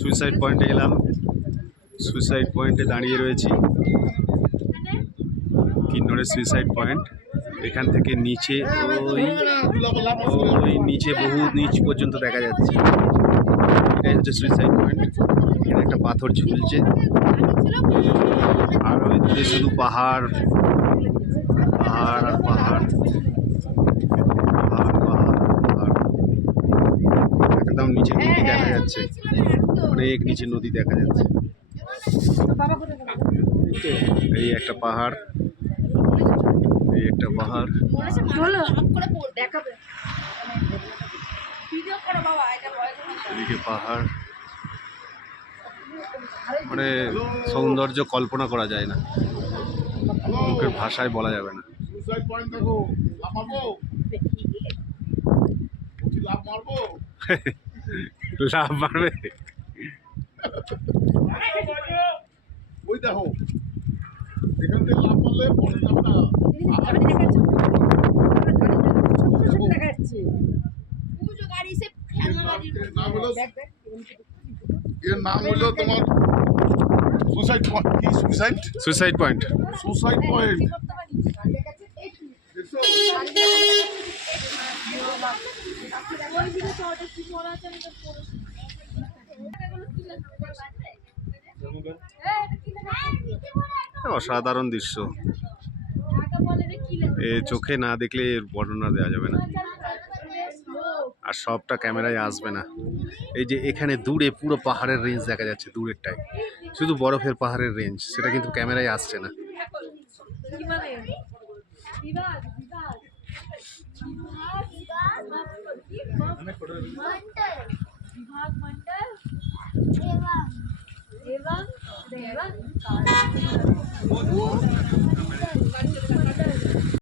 Suicide পয়েন্টে গেলাম। Suicide পয়েন্টে দাঁড়িয়ে রয়েছি, কিন্নরের সুইসাইড পয়েন্ট। এখান থেকে নিচে ওই ওই নিচে বহু নিচ পর্যন্ত দেখা যাচ্ছে। এটাই হচ্ছে সুইসাইড পয়েন্ট। এখানে একটা পাথর ঝুলছে, আর ওই দূরে শুধু পাহাড় পাহাড় আর পাহাড়, পাহাড় পাহাড় পাহাড়। একদম নিচে নদী দেখা যাচ্ছে, অনেক নিচে নদী দেখা যাচ্ছে। এই একটা পাহাড়, এই একটা পাহাড়, এদিকে পাহাড়। মানে সৌন্দর্য কল্পনা করা যায় না, মুখের ভাষায় বলা যাবে না। লাভ মারবে ওই দেখো, এখান থেকে লাভ মারলে পরে যাবে না। এর নাম হলো তোমার সুসাইড পয়েন্ট। কি suicide? Suicide point. Suicide point. দেখছো? অসাধারণ দৃশ্য, এ চোখে না দেখলে এর বর্ণনা দেওয়া যাবে না, আর সবটা ক্যামেরায় আসবে না। এই যে এখানে দূরে পুরো পাহাড়ের রেঞ্জ দেখা যাচ্ছে, দূরেরটায় শুধু বরফের পাহাড়ের রেঞ্জ, সেটা কিন্তু ক্যামেরায় আসছে না।